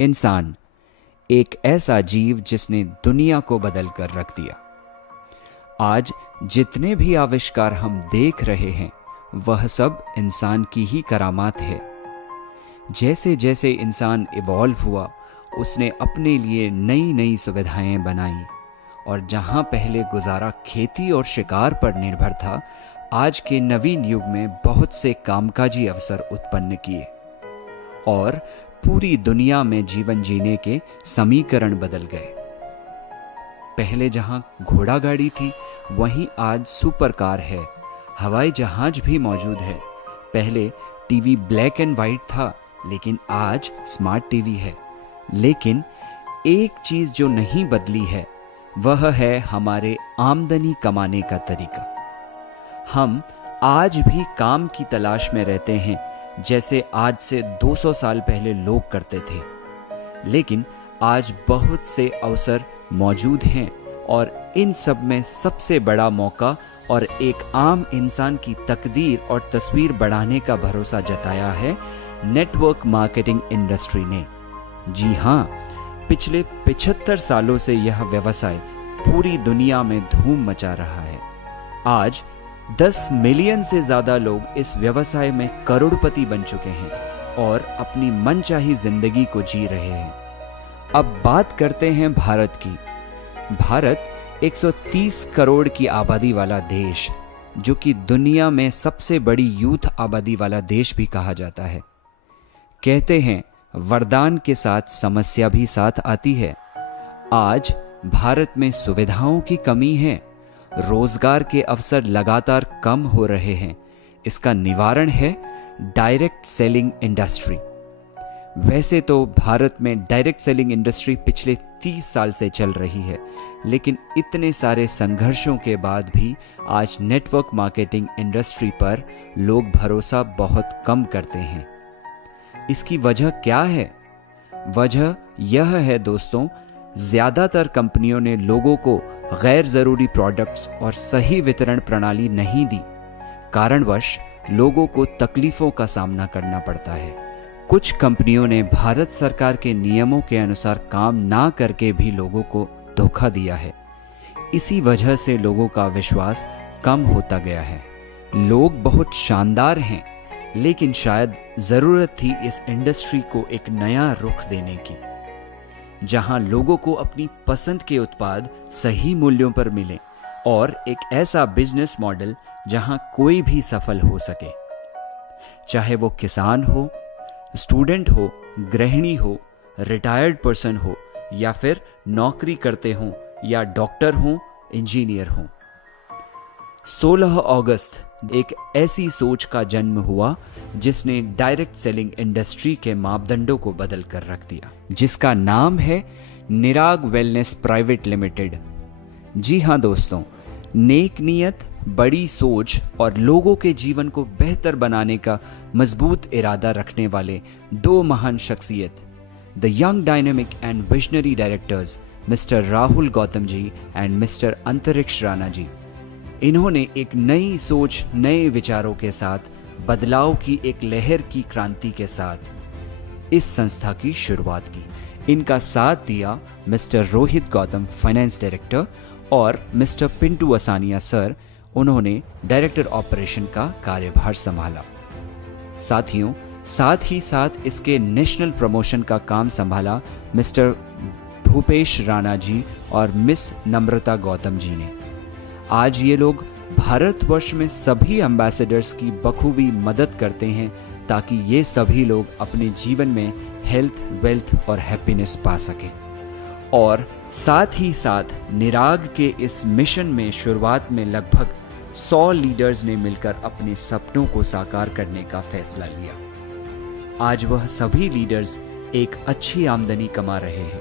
इंसान, एक ऐसा जीव जिसने दुनिया को बदल कर रख दिया। आज जितने भी आविष्कार हम देख रहे हैं वह सब इंसान की ही करामात है। जैसे जैसे इंसान इवॉल्व हुआ उसने अपने लिए नई नई सुविधाएं बनाई और जहां पहले गुजारा खेती और शिकार पर निर्भर था, आज के नवीन युग में बहुत से कामकाजी अवसर उत्पन्न किए और पूरी दुनिया में जीवन जीने के समीकरण बदल गए। पहले जहां घोड़ा गाड़ी थी वहीं आज सुपर कार है, हवाई जहाज भी मौजूद है। पहले टीवी ब्लैक एंड वाइट था लेकिन आज स्मार्ट टीवी है। लेकिन एक चीज जो नहीं बदली है वह है हमारे आमदनी कमाने का तरीका। हम आज भी काम की तलाश में रहते हैं जैसे आज से 200 साल पहले लोग करते थे। लेकिन आज बहुत से अवसर मौजूद हैं और इन सब में सबसे बड़ा मौका और एक आम इंसान की तकदीर और तस्वीर बढ़ाने का भरोसा जताया है नेटवर्क मार्केटिंग इंडस्ट्री ने। जी हाँ, पिछले 75 सालों से यह व्यवसाय पूरी दुनिया में धूम मचा रहा है। आज 10 मिलियन से ज्यादा लोग इस व्यवसाय में करोड़पति बन चुके हैं और अपनी मनचाही जिंदगी को जी रहे हैं। अब बात करते हैं भारत की। भारत 130 करोड़ की आबादी वाला देश, जो कि दुनिया में सबसे बड़ी यूथ आबादी वाला देश भी कहा जाता है। कहते हैं वरदान के साथ समस्या भी साथ आती है। आज भारत में सुविधाओं की कमी है, रोजगार के अवसर लगातार कम हो रहे हैं। इसका निवारण है डायरेक्ट सेलिंग इंडस्ट्री। वैसे तो भारत में डायरेक्ट सेलिंग इंडस्ट्री पिछले 30 साल से चल रही है, लेकिन इतने सारे संघर्षों के बाद भी आज नेटवर्क मार्केटिंग इंडस्ट्री पर लोग भरोसा बहुत कम करते हैं। इसकी वजह क्या है? वजह यह है दोस्तों, ज्यादातर कंपनियों ने लोगों को गैर जरूरी प्रोडक्ट्स और सही वितरण प्रणाली नहीं दी। कारणवश लोगों को तकलीफों का सामना करना पड़ता है। कुछ कंपनियों ने भारत सरकार के नियमों के अनुसार काम ना करके भी लोगों को धोखा दिया है। इसी वजह से लोगों का विश्वास कम होता गया है। लोग बहुत शानदार हैं, लेकिन शायद जरूरत थी इस इंडस्ट्री को एक नया रुख देने की, जहां लोगों को अपनी पसंद के उत्पाद सही मूल्यों पर मिले और एक ऐसा बिजनेस मॉडल जहां कोई भी सफल हो सके, चाहे वो किसान हो, स्टूडेंट हो, गृहिणी हो, रिटायर्ड पर्सन हो या फिर नौकरी करते हो या डॉक्टर हो, इंजीनियर हो। 16 अगस्त एक ऐसी सोच का जन्म हुआ जिसने डायरेक्ट सेलिंग इंडस्ट्री के मापदंडों को बदल कर रख दिया, जिसका नाम है निराग वेलनेस प्राइवेट लिमिटेड। जी हाँ दोस्तों, नेक नियत, बड़ी सोच और लोगों के जीवन को बेहतर बनाने का मजबूत इरादा रखने वाले दो महान शख्सियत, the young dynamic and visionary directors mister Rahul Gautam ji and mister Antariksh Rana जी। इन्होंने एक नई सोच, नए विचारों के साथ, बदलाव की एक लहर की क्रांति के साथ इस संस्था की शुरुआत की। इनका साथ दिया mister Rohit Gautam, finance director, और मिस्टर पिंटू असानिया सर, उन्होंने डायरेक्टर ऑपरेशन का कार्यभार संभाला। साथियों, साथ ही साथ इसके नेशनल प्रमोशन का काम संभाला मिस्टर भूपेश राणा जी और मिस नम्रता गौतम जी ने। आज ये लोग भारतवर्ष में सभी एम्बेसडर्स की बखूबी मदद करते हैं ताकि ये सभी लोग अपने जीवन में हेल्थ, वेल्थ और हैप्पीनेस पा सकें। और साथ ही साथ निराग के इस मिशन में शुरुआत में लगभग 100 लीडर्स ने मिलकर अपने सपनों को साकार करने का फैसला लिया। आज वह सभी लीडर्स एक अच्छी आमदनी कमा रहे हैं।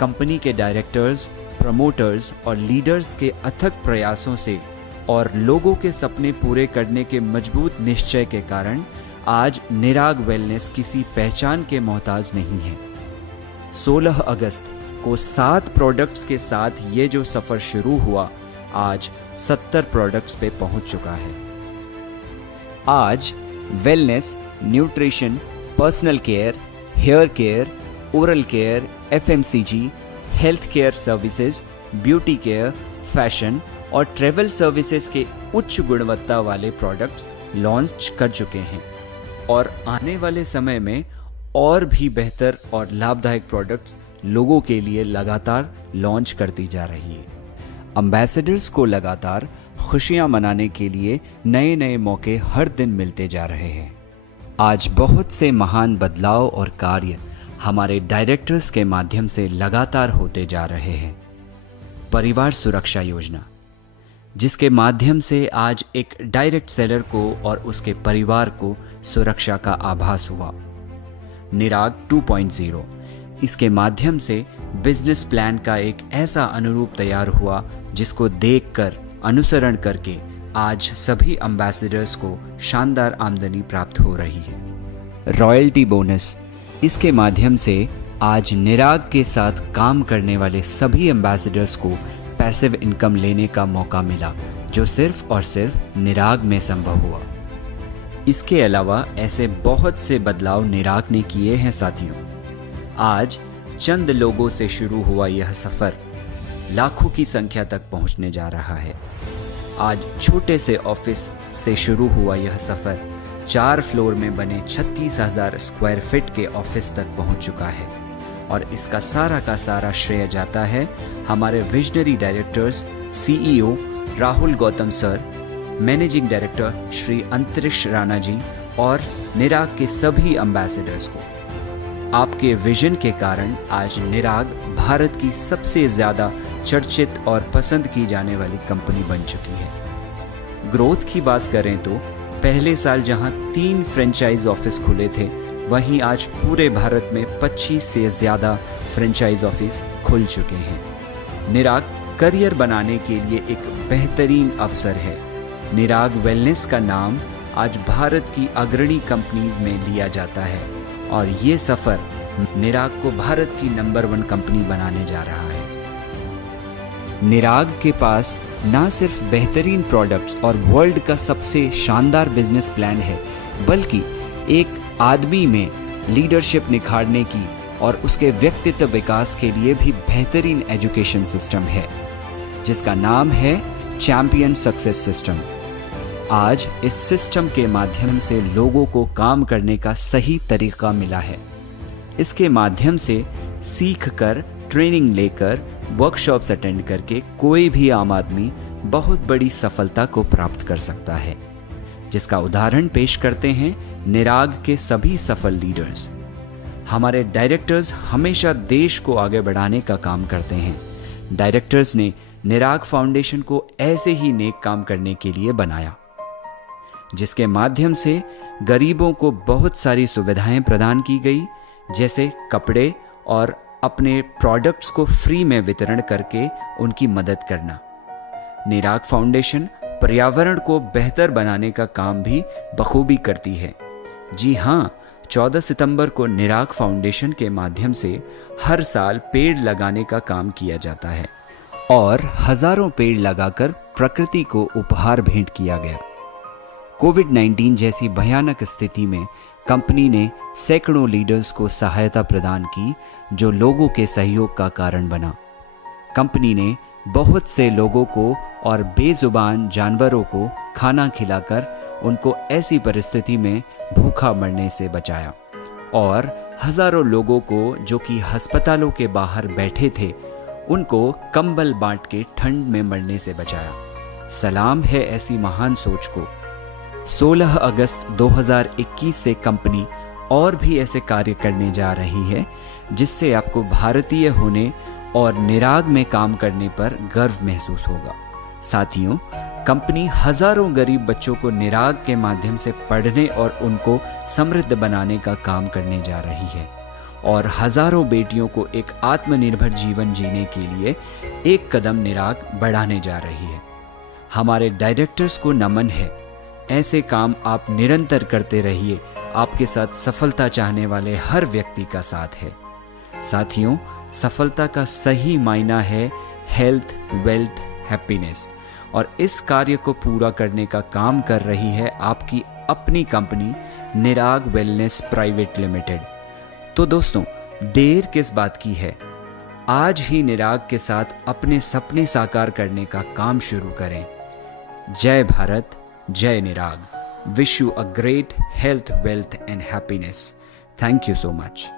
कंपनी के डायरेक्टर्स, प्रमोटर्स और लीडर्स के अथक प्रयासों से और लोगों के सपने पूरे करने के मजबूत निश्चय के कारण आज निराग वेलनेस किसी पहचान के मोहताज नहीं है। 16 अगस्त को 7 प्रोडक्ट्स के साथ ये जो सफर शुरू हुआ आज 70 प्रोडक्ट्स पे पहुंच चुका है। आज wellness, nutrition, personal care, hair care, oral care, FMCG, health care services, beauty care, fashion और ट्रैवल सर्विसेज के उच्च गुणवत्ता वाले प्रोडक्ट्स लॉन्च कर चुके हैं और आने वाले समय में और भी बेहतर और लाभदायक प्रोडक्ट्स लोगों के लिए लगातार लॉन्च करती जा रही है। एम्बेसडर्स को लगातार खुशियां मनाने के लिए नए नए मौके हर दिन मिलते जा रहे हैं। आज बहुत से महान बदलाव और कार्य हमारे डायरेक्टर्स के माध्यम से लगातार होते जा रहे हैं। परिवार सुरक्षा योजना, जिसके माध्यम से आज एक डायरेक्ट सेलर को और उसके परिवार को सुरक्षा का आभास हुआ। निराग 2.0, इसके माध्यम से बिजनेस प्लान का एक ऐसा अनुरूप तैयार हुआ जिसको देखकर अनुसरण करके आज सभी एम्बेसडर्स को शानदार आमदनी प्राप्त हो रही है। रॉयल्टी बोनस, इसके माध्यम से आज निराग के साथ काम करने वाले सभी एम्बेसडर्स को पैसिव इनकम लेने का मौका मिला, जो सिर्फ और सिर्फ निराग में संभव हुआ। इसके अलावा ऐसे बहुत से बदलाव निराग ने किए हैं साथियों। आज चंद लोगों से शुरू हुआ यह सफर लाखों की संख्या तक पहुंचने जा रहा है। आज छोटे से ऑफिस से शुरू हुआ यह सफर 4 फ्लोर में बने 36,000 स्क्वायर फीट के ऑफिस तक पहुंच चुका है और इसका सारा का सारा श्रेय जाता है हमारे visionary directors CEO Rahul Gautam sir, managing director Shri अंतरिक्ष राणा जी और निराग के सभी एम्बेसडर्स को। आपके विजन के कारण आज निराग भारत की सबसे ज्यादा चर्चित और पसंद की जाने वाली कंपनी बन चुकी है। ग्रोथ की बात करें तो पहले साल जहां 3 फ्रेंचाइज ऑफिस खुले थे, वहीं आज पूरे भारत में 25 से ज्यादा फ्रेंचाइज ऑफिस खुल चुके हैं। निराग करियर बनाने के लिए एक बेहतरीन अवसर है। निराग वेलनेस का नाम आज भारत की अग्रणी कंपनीज में लिया जाता है और ये सफर निराग को भारत की नंबर 1 कंपनी बनाने जा रहा है। निराग के पास ना सिर्फ बेहतरीन प्रोडक्ट्स और वर्ल्ड का सबसे शानदार बिजनेस प्लान है, बल्कि एक आदमी में लीडरशिप निखारने की और उसके व्यक्तित्व विकास के लिए भी बेहतरीन एजुकेशन सिस्टम है, जिसका नाम है चैंपियन सक्सेस सिस्टम। आज इस सिस्टम के माध्यम से लोगों को काम करने का सही तरीका मिला है। इसके माध्यम से सीख कर, ट्रेनिंग लेकर, वर्कशॉप्स अटेंड करके कोई भी आम आदमी बहुत बड़ी सफलता को प्राप्त कर सकता है, जिसका उदाहरण पेश करते हैं निराग के सभी सफल लीडर्स। हमारे डायरेक्टर्स हमेशा देश को आगे बढ़ाने का काम करते हैं। डायरेक्टर्स ने निराग फाउंडेशन को ऐसे ही नेक काम करने के लिए बनाया, जिसके माध्यम से गरीबों को बहुत सारी सुविधाएं प्रदान की गई, जैसे कपड़े और अपने प्रोडक्ट्स को फ्री में वितरण करके उनकी मदद करना। निराग फाउंडेशन पर्यावरण को बेहतर बनाने का काम भी बखूबी करती है। जी हाँ, 14 सितंबर को निराग फाउंडेशन के माध्यम से हर साल पेड़ लगाने का काम किया जाता है और हजारों पेड़ लगाकर प्रकृति को उपहार भेंट किया गया। कोविड-19 जैसी भयानक स्थिति में कंपनी ने सैकड़ों लीडर्स को सहायता प्रदान की, जो लोगों के सहयोग का कारण बना। कंपनी ने बहुत से लोगों को और बेजुबान जानवरों को खाना खिलाकर उनको ऐसी परिस्थिति में भूखा मरने से बचाया और हजारों लोगों को जो कि अस्पतालों के बाहर बैठे थे, उनको कंबल बांट के ठंड में मरने से बचाया। सलाम है ऐसी महान सोच को। 16 अगस्त 2021 से कंपनी और भी ऐसे कार्य करने जा रही है, जिससे आपको भारतीय होने और निराग में काम करने पर गर्व महसूस होगा। साथियों, कंपनी हजारों गरीब बच्चों को निराग के माध्यम से पढ़ने और उनको समृद्ध बनाने का काम करने जा रही है और हजारों बेटियों को एक आत्मनिर्भर जीवन जीने के लिए एक कदम निराग बढ़ाने जा रही है। हमारे डायरेक्टर्स को नमन है। ऐसे काम आप निरंतर करते रहिए। आपके साथ सफलता चाहने वाले हर व्यक्ति का साथ है। साथियों, सफलता का सही मायना है हेल्थ, वेल्थ, हैप्पीनेस, और इस कार्य को पूरा करने का काम कर रही है आपकी अपनी कंपनी निराग वेलनेस प्राइवेट लिमिटेड। तो दोस्तों, देर किस बात की है, आज ही निराग के साथ अपने सपने साकार करने का काम शुरू करें। जय भारत, जय निराग। Wish you a great health, wealth and happiness. Thank you so much.